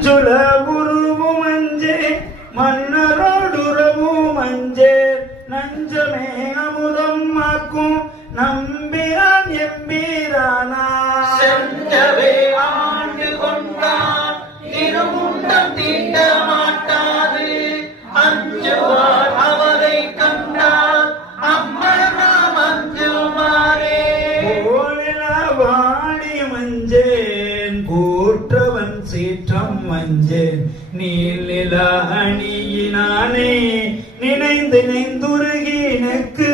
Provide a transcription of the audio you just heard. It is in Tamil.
மஞ்சுள உருவும் மஞ்சே மன்னரோடுறவும் மஞ்சே நஞ்சமே அமுதம் ஆக்கும் நம்பிரான் எம்பீரானா செஞ்சவே ஆண்டு கொண்டான் இருமுண்டம் தீண்ட மாட்டாது அஞ்சுவார் அவரை கண்டால் அம்மனா மஞ்சுமாரே வாடி மஞ்சேன் கூற்றவன் சீற்றம் மஞ்சேன் நீலில அணியினானே நினைந்து நெந்துருகி எனக்கு